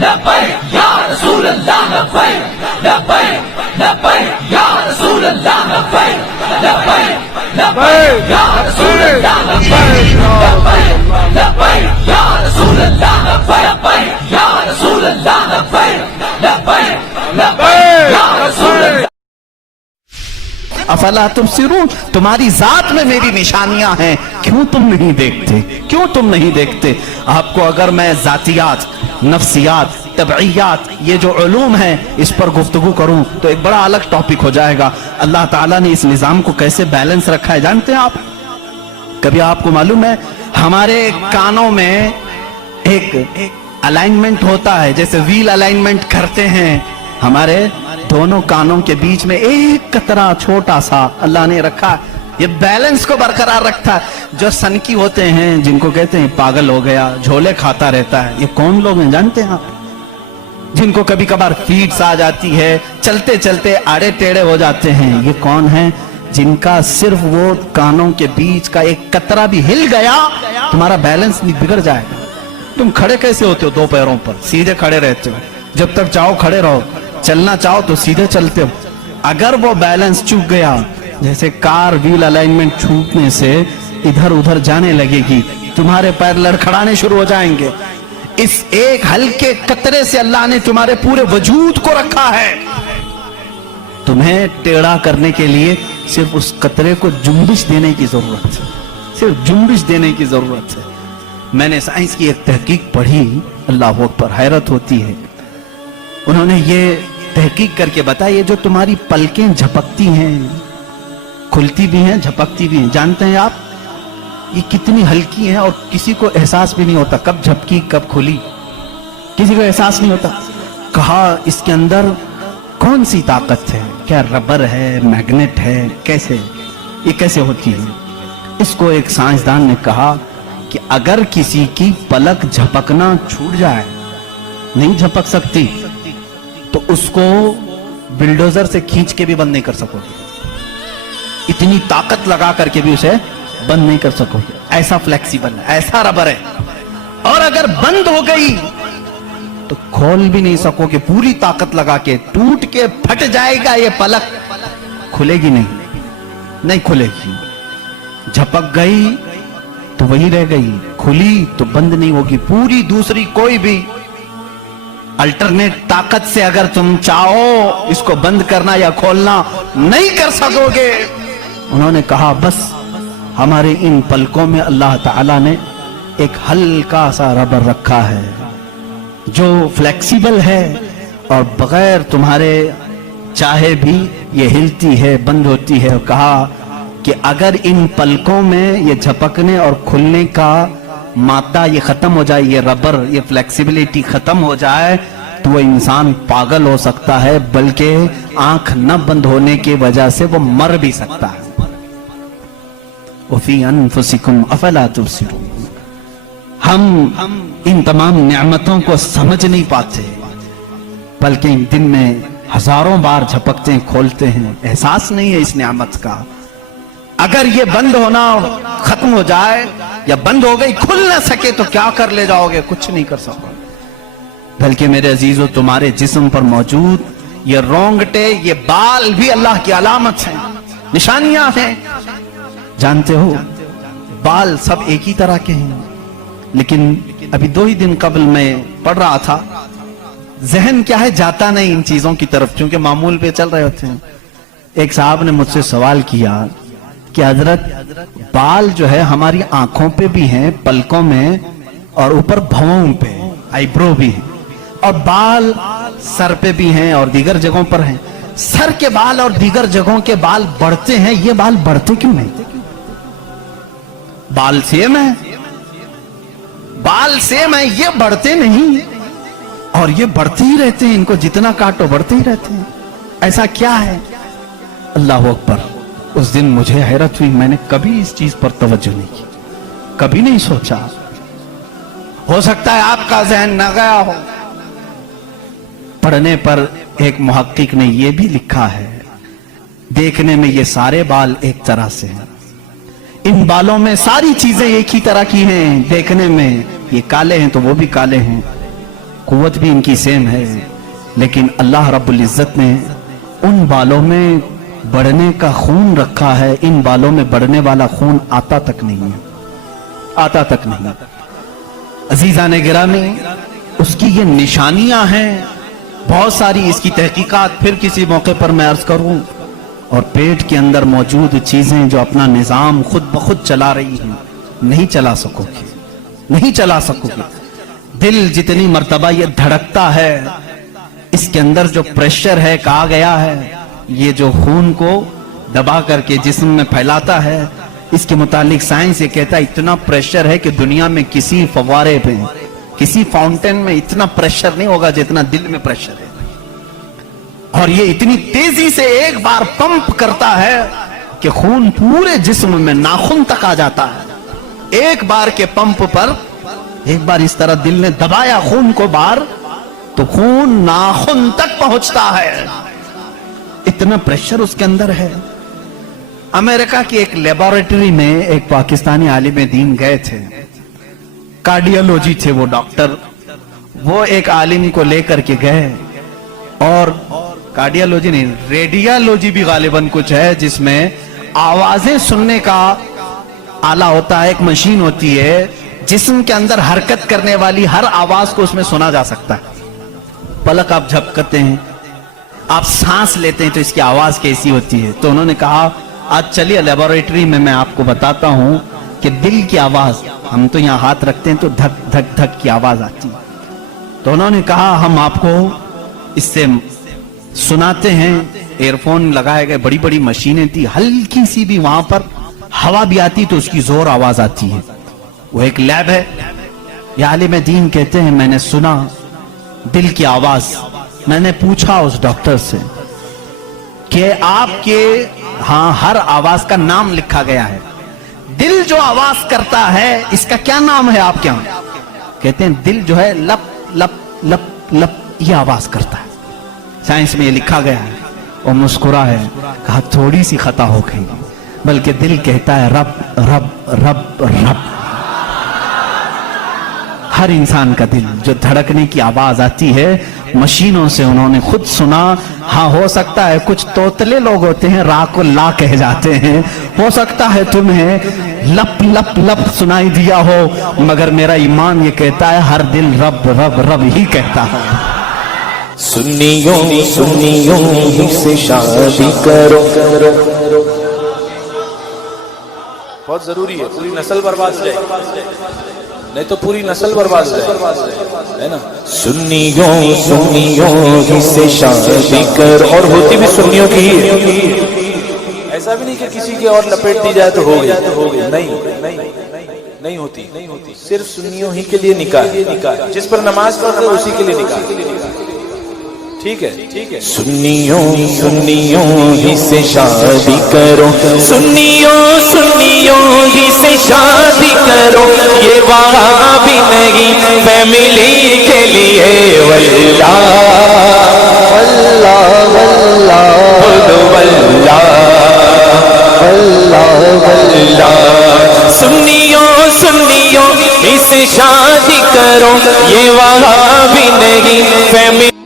لبیک یا رسول اللہ لبیک لبیک لبیک یا رسول اللہ لبیک لبیک لبیک یا رسول اللہ لبیک لبیک لبیک یا رسول اللہ لبیک یا رسول اللہ لبیک لبیک لبیک یا رسول اللہ. افلا تبصرون، تمہاری ذات میں میری نشانیاں ہیں، کیوں تم نہیں دیکھتے؟ کیوں تم نہیں دیکھتے؟ آپ کو اگر میں ذاتیات، نفسیات، طبعیات، یہ جو علوم ہیں اس پر گفتگو کروں تو ایک بڑا الگ ٹاپک ہو جائے گا. اللہ تعالیٰ نے اس نظام کو کیسے بیلنس رکھا ہے جانتے ہیں آپ؟ کبھی آپ کو معلوم ہے ہمارے کانوں میں ایک الائنمنٹ ہوتا ہے، جیسے ویل الائنمنٹ کرتے ہیں، ہمارے دونوں کانوں کے بیچ میں ایک قطرہ چھوٹا سا اللہ نے رکھا. یہ بیلنس کو برقرار رکھتا ہے. جو سنکی ہوتے ہیں، جن کو کہتے ہیں پاگل ہو گیا، جھولے کھاتا رہتا ہے، یہ کون لوگ ہیں جانتے ہیں آپ؟ جن کو کبھی کبھار فیڈس آ جاتی ہے، چلتے چلتے آڑے ٹیڑے ہو جاتے ہیں، یہ کون ہیں؟ جن کا صرف وہ کانوں کے بیچ کا ایک قطرہ بھی ہل گیا تمہارا بیلنس نہیں بگڑ جائے گا. تم کھڑے کیسے ہوتے ہو؟ دو پیروں پر سیدھے کھڑے رہتے ہو، جب تک چاہو کھڑے رہو، چلنا چاہو تو سیدھے چلتے ہو. اگر وہ بیلنس چوک گیا، جیسے کار ویل الائنمنٹ چھوٹنے سے ادھر ادھر جانے لگے گی، تمہارے پیر لڑکھڑانے شروع ہو جائیں گے. اس ایک ہلکے قطرے سے اللہ نے تمہارے پورے وجود کو رکھا ہے. تمہیں ٹیڑھا کرنے کے لیے صرف اس قطرے کو جنبش دینے کی ضرورت ہے، صرف جنبش دینے کی ضرورت ہے. میں نے سائنس کی ایک تحقیق پڑھی، اللہ اکبر، حیرت ہوتی ہے. انہوں نے یہ تحقیق کر کے بتایا یہ جو تمہاری پلکیں جھپکتی ہیں، کھلتی بھی ہیں، جھپکتی بھی ہیں، جانتے ہیں آپ یہ کتنی ہلکی ہیں اور کسی کو احساس بھی نہیں ہوتا کب جھپکی کب کھلی، کسی کو احساس نہیں ہوتا. کہا اس کے اندر کون سی طاقت ہے؟ کیا ربر ہے، میگنیٹ ہے؟ کیسے یہ کیسے ہوتی ہے؟ اس کو ایک سائنسدان نے کہا کہ اگر کسی کی پلک جھپکنا چھوٹ جائے، نہیں جھپک سکتی، تو اس کو بلڈوزر سے کھینچ کے بھی بند نہیں کر سکو گے، اتنی طاقت لگا کر کے بھی اسے بند نہیں کر سکو گے. ایسا فلیکسیبل ہے، ایسا ربر ہے. اور اگر بند ہو گئی تو کھول بھی نہیں سکو گے، پوری طاقت لگا کے ٹوٹ کے پھٹ جائے گا یہ پلک، کھلے گی نہیں کھلے گی. جھپک گئی تو وہی رہ گئی، کھلی تو بند نہیں ہوگی. پوری دوسری کوئی بھی الٹرنیٹ طاقت سے اگر تم چاہو اس کو بند کرنا یا کھولنا نہیں کر سکو گے. انہوں نے کہا بس ہمارے ان پلکوں میں اللہ تعالیٰ نے ایک ہلکا سا ربر رکھا ہے جو فلیکسیبل ہے اور بغیر تمہارے چاہے بھی یہ ہلتی ہے، بند ہوتی ہے. اور کہا کہ اگر ان پلکوں میں یہ جھپکنے اور کھلنے کا مادہ یہ ختم ہو جائے، یہ ربر، یہ فلیکسیبلٹی ختم ہو جائے تو وہ انسان پاگل ہو سکتا ہے، بلکہ آنکھ نہ بند ہونے کی وجہ سے وہ مر بھی سکتا ہے. وَفِي أَنفُسِكُمْ أَفَلَا تُبْصِرُونَ. ہم ان تمام نعمتوں کو سمجھ نہیں پاتے، بلکہ ان دن میں ہزاروں بار جھپکتے ہیں، کھولتے ہیں، احساس نہیں ہے اس نعمت کا. اگر یہ بند ہونا ختم ہو جائے یا بند ہو گئی، کھل نہ سکے تو کیا کر لے جاؤ گے؟ کچھ نہیں کر سکو. بلکہ میرے عزیزو تمہارے جسم پر موجود یہ رونگٹے، یہ بال بھی اللہ کی علامت ہیں، نشانیاں ہیں. جانتے ہو بال سب ایک ہی طرح کے ہیں، لیکن ابھی 2 ہی دن قبل میں پڑھ رہا تھا، ذہن کیا ہے جاتا نہیں ان چیزوں کی طرف کیونکہ معمول پہ چل رہے ہوتے ہیں. ایک صاحب نے مجھ سے سوال کیا کہ حضرت بال جو ہے ہماری آنکھوں پہ بھی ہیں، پلکوں میں، اور اوپر بھووں پہ، آئی برو بھی ہیں، اور بال سر پہ بھی ہیں اور دیگر جگہوں پر ہیں. سر کے بال اور دیگر جگہوں کے بال بڑھتے ہیں، یہ بال بڑھتے کیوں نہیں؟ بال سیم ہے، بال سیم ہے، یہ بڑھتے نہیں، اور یہ بڑھتے ہی رہتے ہیں، ان کو جتنا کاٹو بڑھتے ہی رہتے ہیں. ایسا کیا ہے؟ اللہ اکبر. اس دن مجھے حیرت ہوئی، میں نے کبھی اس چیز پر توجہ نہیں کی، کبھی نہیں سوچا. ہو سکتا ہے آپ کا ذہن نہ گیا ہو. پڑھنے پر ایک محقق نے یہ بھی لکھا ہے، دیکھنے میں یہ سارے بال ایک طرح سے ہیں، ان بالوں میں ساری چیزیں ایک ہی طرح کی ہیں، دیکھنے میں یہ کالے ہیں تو وہ بھی کالے ہیں، قوت بھی ان کی سیم ہے، لیکن اللہ رب العزت نے ان بالوں میں بڑھنے کا خون رکھا ہے، ان بالوں میں بڑھنے والا خون آتا تک نہیں ہے، آتا تک نہیں۔ عزیزان گرامی، اس کی یہ نشانیاں ہیں بہت ساری، اس کی تحقیقات پھر کسی موقع پر میں عرض کروں۔ اور پیٹ کے اندر موجود چیزیں جو اپنا نظام خود بخود چلا رہی ہیں، نہیں چلا سکو گے، نہیں چلا سکو گے۔ دل جتنی مرتبہ یہ دھڑکتا ہے، اس کے اندر جو پریشر ہے، کہا گیا ہے یہ جو خون کو دبا کر کے جسم میں پھیلاتا ہے، اس کے متعلق سائنس یہ کہتا ہے اتنا پریشر ہے کہ دنیا میں کسی فوارے پہ، کسی فاؤنٹین میں اتنا پریشر نہیں ہوگا جتنا دل میں پریشر ہے، اور یہ اتنی تیزی سے ایک بار پمپ کرتا ہے کہ خون پورے جسم میں ناخن تک آ جاتا ہے۔ ایک بار کے پمپ پر ایک بار اس طرح دل نے دبایا خون کو باہر تو خون ناخن تک پہنچتا ہے، اتنا پریشر اس کے اندر ہے۔ امریکہ کی ایک لیبارٹری میں ایک پاکستانی عالم دین گئے تھے، کارڈیالوجی تھے وہ ڈاکٹر، وہ ایک عالم کو لے کر کے گئے، اور کارڈیالوجی نہیں، ریڈیالوجی بھی غالباً کچھ ہے جس میں آوازیں سننے کا آلہ ہوتا ہے، ایک مشین ہوتی ہے جسم کے اندر حرکت کرنے والی ہر آواز کو اس میں سنا جا سکتا ہے۔ پلک آپ جھپکتے ہیں، آپ سانس لیتے ہیں تو اس کی آواز کیسی ہوتی ہے۔ تو انہوں نے کہا آج چلیے لیبارٹری میں آپ کو بتاتا ہوں کہ دل کی آواز، ہم تو یہاں ہاتھ رکھتے ہیں تو دھک دھک دھک کی آواز آتی ہے۔ تو انہوں نے کہا ہم آپ کو اس سے سناتے ہیں، ایئر فون لگائے گئے، بڑی بڑی مشینیں تھی، ہلکی سی بھی وہاں پر ہوا بھی آتی تو اس کی زور آواز آتی ہے۔ وہ ایک لیب ہے، یہ عالم دین کہتے ہیں میں نے سنا دل کی آواز، میں نے پوچھا اس ڈاکٹر سے کہ آپ کے ہاں ہر آواز کا نام لکھا گیا ہے، دل جو آواز کرتا ہے اس کا کیا نام ہے آپ کے یہاں؟ کہتے ہیں دل جو ہے لپ لپ لپ لپ یہ آواز کرتا ہے، سائنس میں یہ لکھا گیا ہے۔ اور مسکرا ہے، کہا تھوڑی سی خطا ہو گئی، بلکہ دل کہتا ہے رب رب رب رب۔ ہر انسان کا دل جو دھڑکنے کی آواز آتی ہے مشینوں سے انہوں نے خود سنا۔ ہاں ہو سکتا ہے کچھ توتلے لوگ ہوتے ہیں را کو لا کہہ جاتے ہیں، ہو سکتا ہے تمہیں لپ لپ لپ سنائی دیا ہو، مگر میرا ایمان یہ کہتا ہے ہر دل رب رب رب ہی کہتا ہے۔ سنیوں ہی سے شادی کرو، بہت ضروری ہے، پوری نسل برباد ہو جائے، نہیں تو پوری نسل برباد ہو جائے، ہے نا۔ سنیوں ہی سے شادی کرو، اور ہوتی بھی سنیوں کی ہی ہے، ایسا بھی نہیں کہ کسی کی اور لپیٹ دی جائے تو ہو گئی، نہیں ہوتی، صرف سنیوں ہی کے لیے نکاح، جس پر نماز پڑھ رہے اسی کے لیے نکاح، ٹھیک ہے۔ سنیوں ہی سے شادی کرو، سنیوں ہی سے شادی کرو، یہ وہاں بھی نہیں فیملی کے لیے، واللہ واللہ واللہ واللہ واللہ۔ سنیوں ہی سے شادی کرو، یہ وہاں بھی نہیں فیملی